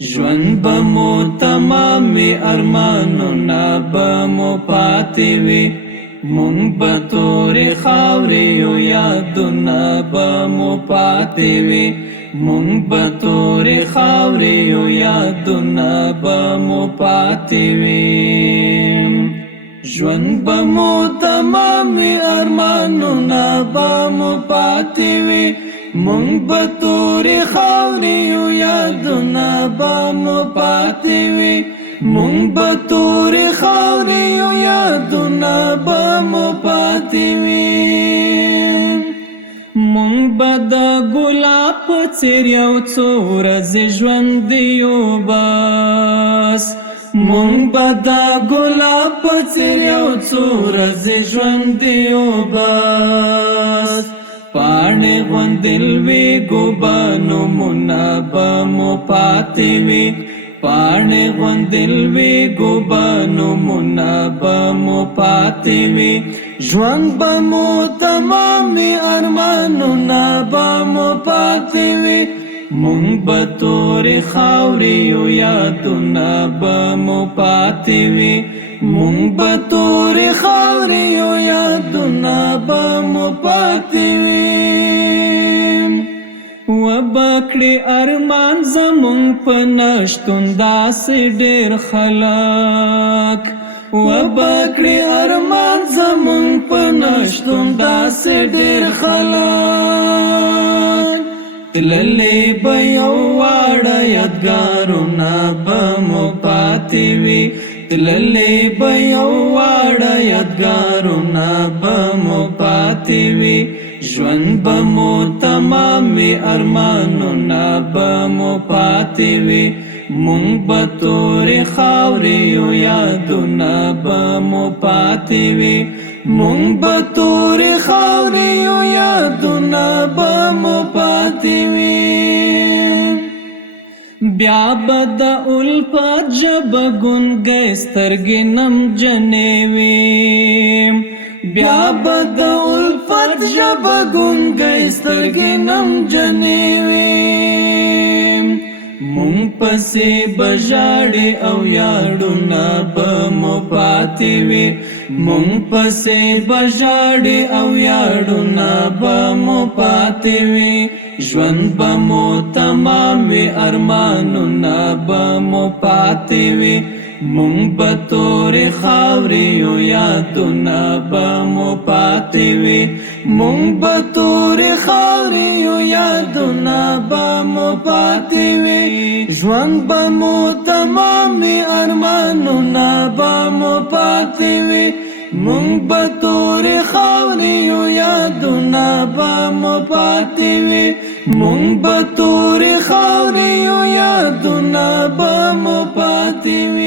ژوند به مو تمام وي ارمانونه به مو پاتې وي مونږ به تورې خاورې یو یادونه به مو پاتې وي مونږ به تورې خاورې یو یادونه به مو پاتې وي ژوند به مو تمام وي ارمانونه به مو پاتې وي مونږ به تورې خاورې یو یادونه به مو پاتې وي مونږ به تورې خاورې یو یادونه به مو پاتې وي مونږ به د ګلاب په څېر یو څو ورځې ژوندي یو بس مونږ به د ګلاب په څېر یو څو ورځې ژوندي یو بس پاڼې غوندې لویږو به نومونه به مو پاتې وي پاڼې غوندې لویږو به نومونه به مو پاتې وي ژوند به مو تمام وي ارمانونه به مو پاتې وي مونږ به تورې خاورې یو یادونه به مو پاتې وي مونږ به تورې خاورې یو یادونه به مو پاتې وي وبکړي ارمان زمونږ په نشتون داسې ډېر خلک وبکړي ارمان زمونږ په نشتون داسې ډېر خلک تللی به یو واړه یادګارونه به مو پاتې وي تللی به یو واړه یادګارونه به مو پاتې وي ژوند به مو تمام وي ارمانونه به مو پاتې وي مونږ به تورې خاورې یو یادونه به مو پاتې وي مونږ به تورې خاورې یو یادونه به مو پاتې وي بیا به د الفت ژبه ګونګۍ سترګې نمجنې وي بیا به د الفت ژبه ګونګۍ سترګې نمجنې وي مونږ پسې به ژاړې او یاړونه به مو پاتې وي مونږ پسې به ژاړې او یاړونه به مو پاتې وي ژوند به مو تمام وي ارمانونه به مو پاتې وي مونږ به تورې خاورې یو یادونه به مو پاتې وي مونږ به تورې خاورې یو یادونه به مو پاتې وي ژوند به مو تمام وي ارمانونه به مو پاتې وي مونږ به تورې خاورې یو یادونه به مو پاتې وي مونږ به تورې خاورې یو یادونه به مو پاتې وي